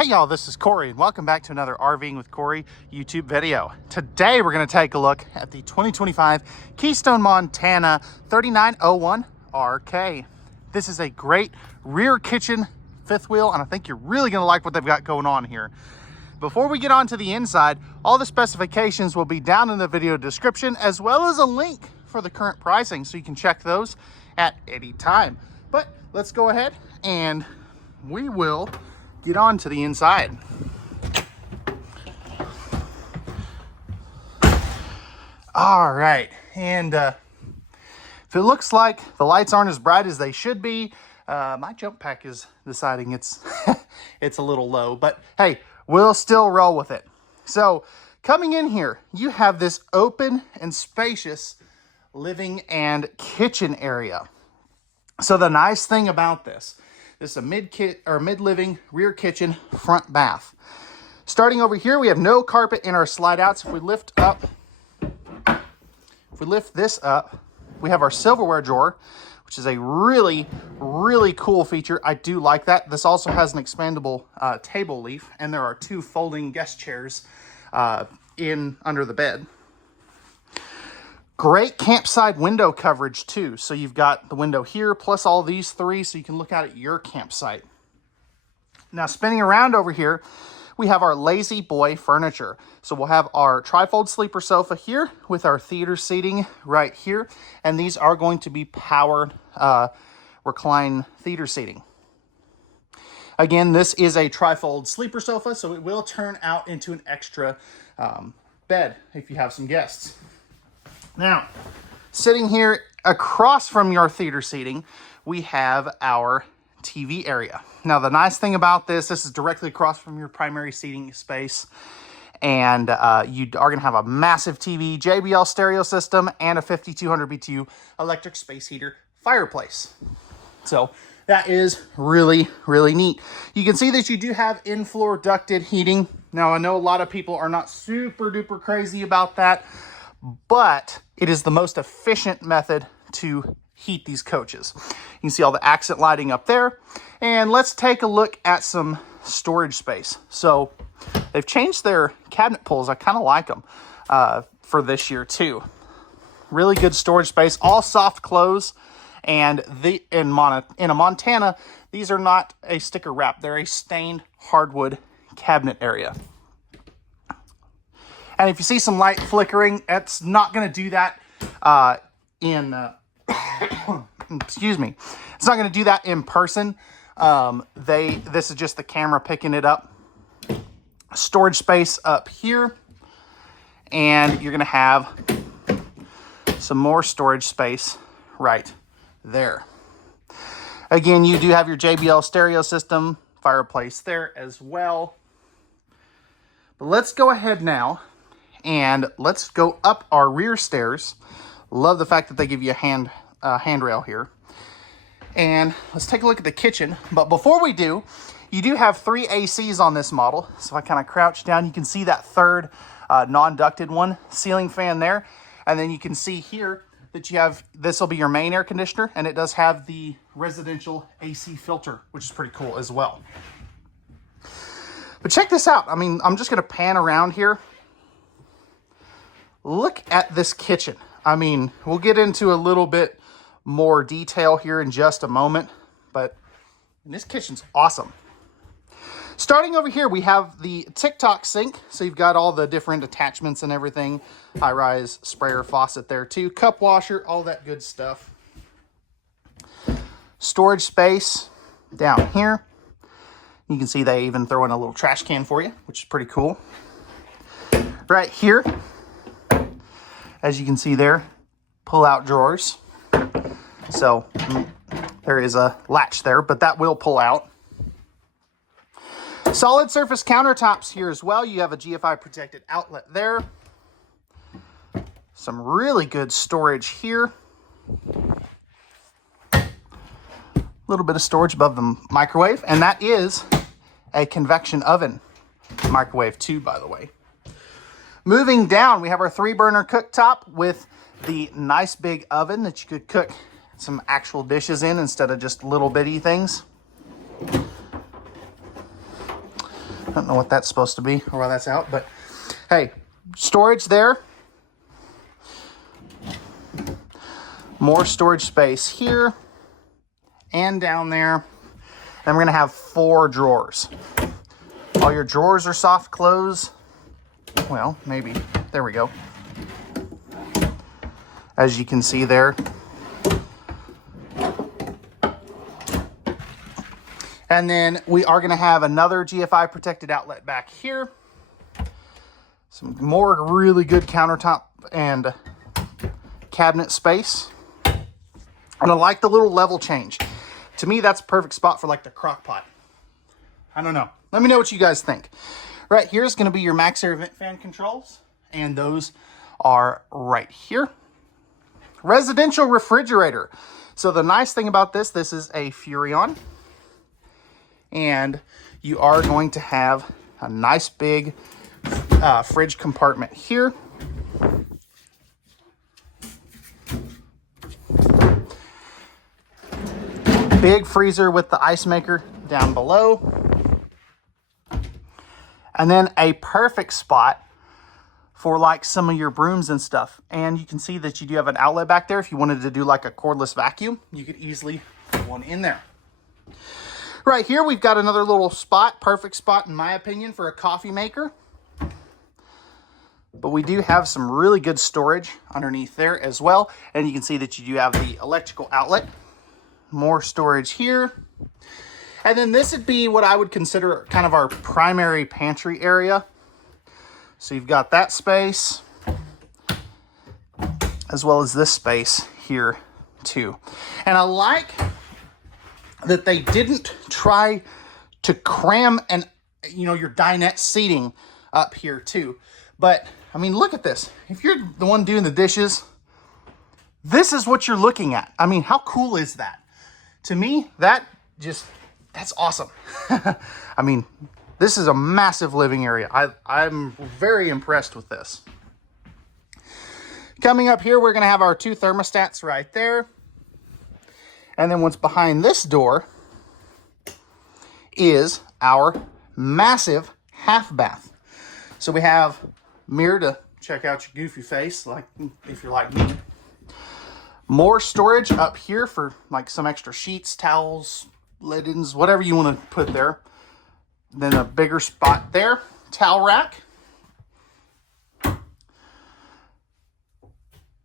Hey y'all, this is Cory and welcome back to another RVing with Cory YouTube video. Today we're going to take a look at the 2025 Keystone Montana 3901 RK. This is a great rear kitchen fifth wheel and I think you're really going to like what they've got going on here. Before we get on to the inside, all the specifications will be down in the video description as well as a link for the current pricing so you can check those at any time. But let's go ahead and we will get on to the inside. All right, and if it looks like the lights aren't as bright as they should be, my jump pack is deciding it's it's a little low, but hey, we'll still roll with it. So coming in here, you have this open and spacious living and kitchen area. So the nice thing about this is a mid-living rear kitchen front bath. Starting over here, we have no carpet in our slide outs. If we lift this up, we have our silverware drawer, which is a really, really cool feature. I do like that. This also has an expandable table leaf, and there are two folding guest chairs in under the bed. Great campsite window coverage too. So you've got the window here plus all these three so you can look out at your campsite. Now spinning around over here, we have our Lazy Boy furniture. So we'll have our trifold sleeper sofa here with our theater seating right here. And these are going to be powered recline theater seating. Again, this is a trifold sleeper sofa, so it will turn out into an extra bed if you have some guests. Now, sitting here across from your theater seating, we have our TV area. Now, the nice thing about this is directly across from your primary seating space. And you are going to have a massive TV, JBL stereo system, and a 5200 BTU electric space heater fireplace. So that is really, really neat. You can see that you do have in-floor ducted heating. Now, I know a lot of people are not super duper crazy about that, but it is the most efficient method to heat these coaches. You can see all the accent lighting up there. And let's take a look at some storage space. So they've changed their cabinet pulls. I kind of like them for this year too. Really good storage space, all soft close. And in a Montana, these are not a sticker wrap. They're a stained hardwood cabinet area. And if you see some light flickering, it's not going to do that excuse me. It's not going to do that in person. This is just the camera picking it up. Storage space up here. And you're going to have some more storage space right there. Again, you do have your JBL stereo system, fireplace there as well. But let's go ahead now and let's go up our rear stairs. Love the fact that they give you a handrail here. And let's take a look at the kitchen. But before we do, you do have 3 ACs on this model. So if I kind of crouch down, you can see that third non-ducted one, ceiling fan there. And then you can see here that you have, this will be your main air conditioner, and it does have the residential AC filter, which is pretty cool as well. But check this out. I mean, I'm just going to pan around here. Look at this kitchen. I mean, we'll get into a little bit more detail here in just a moment, but this kitchen's awesome. Starting over here, we have the TikTok sink. So you've got all the different attachments and everything. High-rise sprayer faucet there too. Cup washer, all that good stuff. Storage space down here. You can see they even throw in a little trash can for you, which is pretty cool. Right here, as you can see there, pull-out drawers. So there is a latch there, but that will pull out. Solid surface countertops here as well. You have a GFI protected outlet there. Some really good storage here. A little bit of storage above the microwave, and that is a convection oven microwave too, by the way. Moving down, we have our 3-burner cooktop with the nice big oven that you could cook some actual dishes in instead of just little bitty things. I don't know what that's supposed to be or why that's out, but hey, storage there. More storage space here and down there. And we're gonna have 4 drawers. All your drawers are soft close. Well, maybe. There we go. As you can see there. And then we are going to have another GFI protected outlet back here. Some more really good countertop and cabinet space. And I like the little level change. To me, that's a perfect spot for like the crock pot. I don't know. Let me know what you guys think. Right here is going to be your max air vent fan controls. And those are right here. Residential refrigerator. So the nice thing about this is a Furrion. And you are going to have a nice big fridge compartment here. Big freezer with the ice maker down below. And then a perfect spot for like some of your brooms and stuff. And you can see that you do have an outlet back there. If you wanted to do like a cordless vacuum, you could easily put one in there. Right here, we've got another little spot, perfect spot in my opinion for a coffee maker. But we do have some really good storage underneath there as well. And you can see that you do have the electrical outlet. More storage here. And then this would be what I would consider kind of our primary pantry area. So you've got that space, as well as this space here too. And I like that they didn't try to cram your dinette seating up here too. But I mean, look at this. If you're the one doing the dishes, this is what you're looking at. I mean, how cool is that? To me, that's awesome. I mean, this is a massive living area. I'm very impressed with this. Coming up here, we're going to have our 2 thermostats right there. And then what's behind this door is our massive half bath. So we have mirror to check out your goofy face, like if you're like me. More storage up here for like some extra sheets, towels, linens, whatever you want to put there. Then a bigger spot there, towel rack.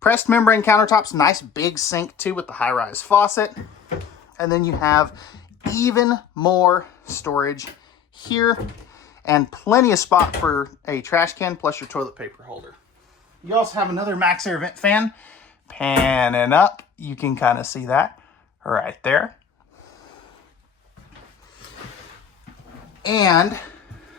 Pressed membrane countertops, nice big sink too with the high-rise faucet. And then you have even more storage here and plenty of spot for a trash can plus your toilet paper holder. You also have another max air vent fan. Panning up, you can kind of see that right there. And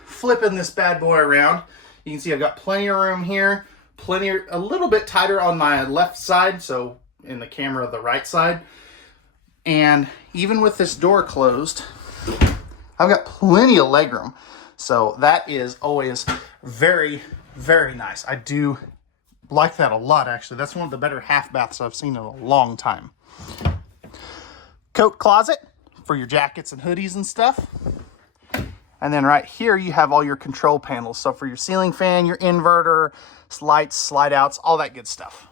flipping this bad boy around, you can see I've got plenty of room here. A little bit tighter on my left side, so in the camera the right side. And even with this door closed, I've got plenty of legroom. So that is always very, very nice. I do like that a lot, actually. That's one of the better half baths I've seen in a long time. Coat closet for your jackets and hoodies and stuff. And then right here, you have all your control panels. So for your ceiling fan, your inverter, lights, slide outs, all that good stuff.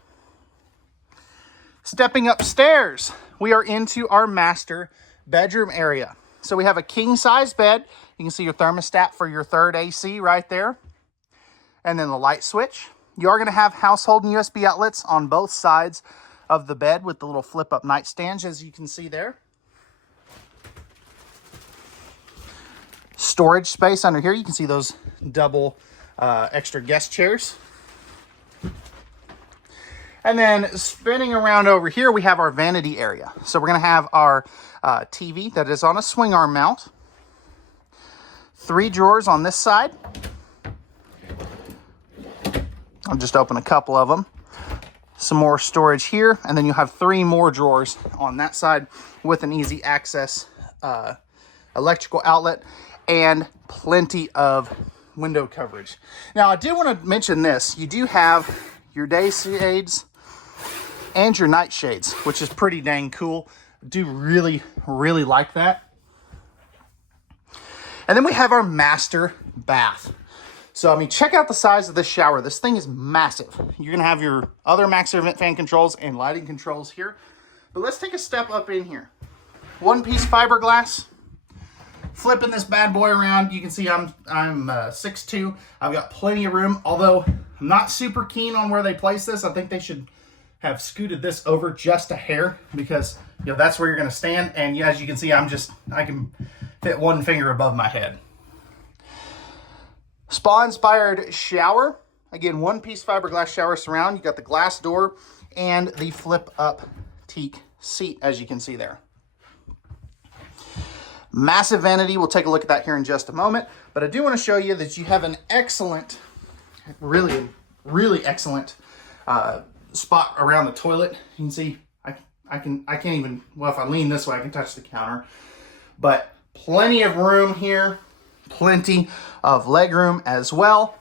Stepping upstairs, we are into our master bedroom area. So we have a king size bed. You can see your thermostat for your third AC right there. And then the light switch. You are going to have household and USB outlets on both sides of the bed with the little flip up nightstands, as you can see there. Storage space under here. You can see those double extra guest chairs. And then spinning around over here, we have our vanity area. So we're going to have our TV that is on a swing arm mount. 3 drawers on this side. I'll just open a couple of them. Some more storage here. And then you have 3 more drawers on that side with an easy access electrical outlet. And plenty of window coverage. Now, I do want to mention this. You do have your day shades and your night shades, which is pretty dang cool. I do really, really like that. And then we have our master bath. So, I mean, check out the size of this shower. This thing is massive. You're going to have your other master vent fan controls and lighting controls here. But let's take a step up in here. One-piece fiberglass. Flipping this bad boy around, you can see I'm 6'2". I've got plenty of room, although I'm not super keen on where they place this. I think they should have scooted this over just a hair because, you know, that's where you're going to stand. And as you can see, I can fit one finger above my head. Spa-inspired shower. Again, one-piece fiberglass shower surround. You got the glass door and the flip-up teak seat, as you can see there. Massive vanity. We'll take a look at that here in just a moment. But I do want to show you that you have an excellent, really excellent spot around the toilet. You can see I can't even, well, if I lean this way, I can touch the counter. But plenty of room here. Plenty of leg room as well.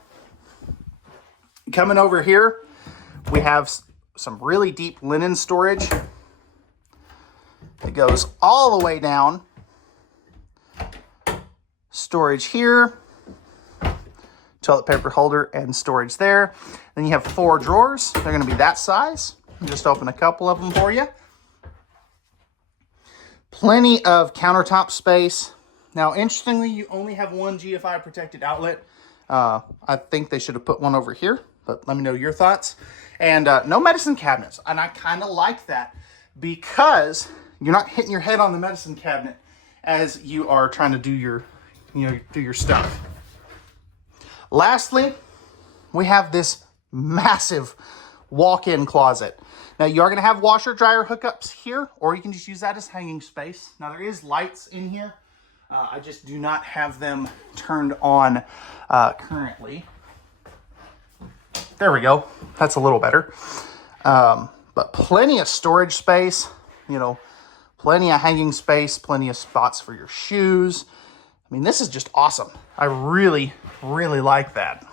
Coming over here, we have some really deep linen storage. It goes all the way down. Storage here, toilet paper holder and storage there. Then you have 4 drawers. They're going to be that size. I'll just open a couple of them for you. Plenty of countertop space. Now, interestingly, you only have one GFI protected outlet. I think they should have put one over here, but let me know your thoughts. And no medicine cabinets. And I kind of like that because you're not hitting your head on the medicine cabinet as you are trying to do your stuff. Lastly, we have this massive walk-in closet. Now, you are going to have washer dryer hookups here, or you can just use that as hanging space. Now, there is lights in here. I just do not have them turned on currently. There we go. That's a little better. But plenty of storage space, plenty of hanging space, plenty of spots for your shoes. I mean, this is just awesome. I really like that.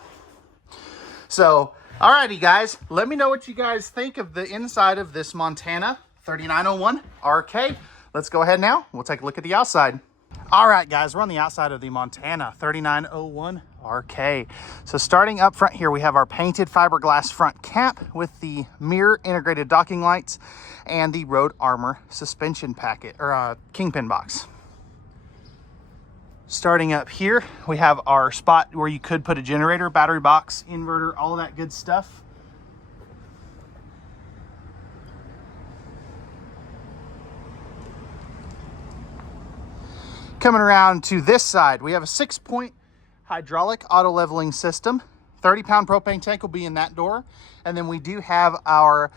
So, alrighty guys, let me know what you guys think of the inside of this Montana 3901 RK. Let's go ahead now. We'll take a look at the outside. All right, guys, we're on the outside of the Montana 3901 RK. So starting up front here, we have our painted fiberglass front cap with the mirror integrated docking lights and the Road Armor suspension packet, or kingpin box. Starting up here, we have our spot where you could put a generator, battery box, inverter, all that good stuff. Coming around to this side, we have a 6-point hydraulic auto leveling system. 30-pound propane tank will be in that door. And then we do have our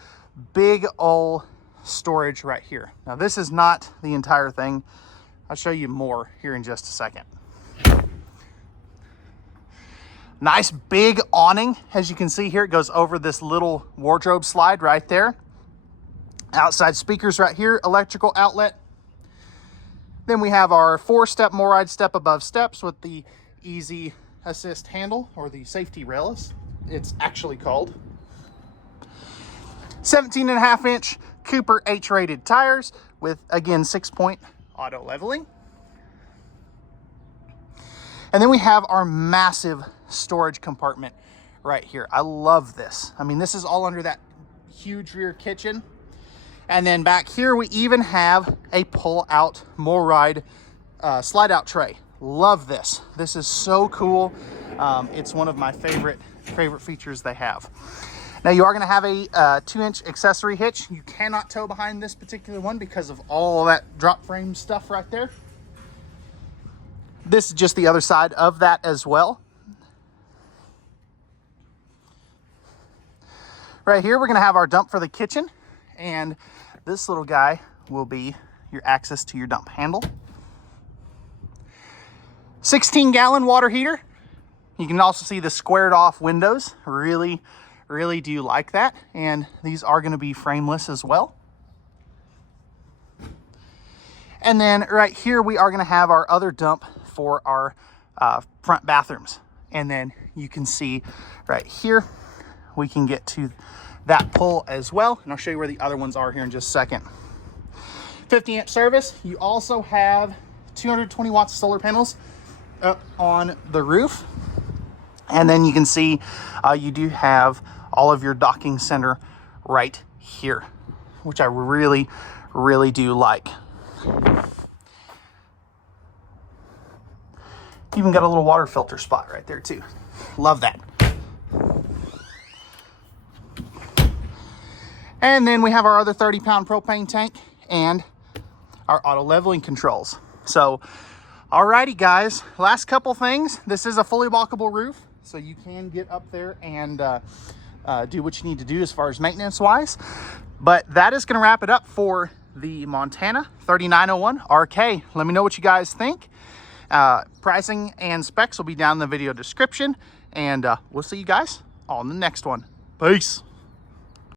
big old storage right here. Now, this is not the entire thing. I'll show you more here in just a second. Nice big awning. As you can see here, it goes over this little wardrobe slide right there. Outside speakers right here, electrical outlet. Then we have our 4-step MORryde step above steps with the easy assist handle, or the safety rail, it's actually called. 17.5-inch Cooper H-rated tires with, again, 6-point auto leveling. And then we have our massive storage compartment right here. I love this. I mean, this is all under that huge rear kitchen. And then back here, we even have a pull-out MORryde slide-out tray. Love this. This is so cool. It's one of my favorite features they have. Now, you are going to have a 2-inch accessory hitch. You cannot tow behind this particular one because of all that drop frame stuff right there. This is just the other side of that as well. Right here, we're going to have our dump for the kitchen. And this little guy will be your access to your dump handle. 16-gallon water heater. You can also see the squared off windows. Really do like that. And these are going to be frameless as well. And then right here, we are going to have our other dump for our front bathrooms. And then you can see right here, we can get to that pull as well. And I'll show you where the other ones are here in just a second. 50-amp service. You also have 220 watts of solar panels up on the roof. And then you can see you do have all of your docking center right here, which I really, really do like. Even got a little water filter spot right there too. Love that. And then we have our other 30-pound propane tank and our auto leveling controls. So, alrighty guys, last couple things. This is a fully walkable roof, so you can get up there and do what you need to do as far as maintenance wise. But that is gonna wrap it up for the Montana 3901 RK. Let me know what you guys think. Pricing and specs will be down in the video description, and we'll see you guys on the next one. Peace.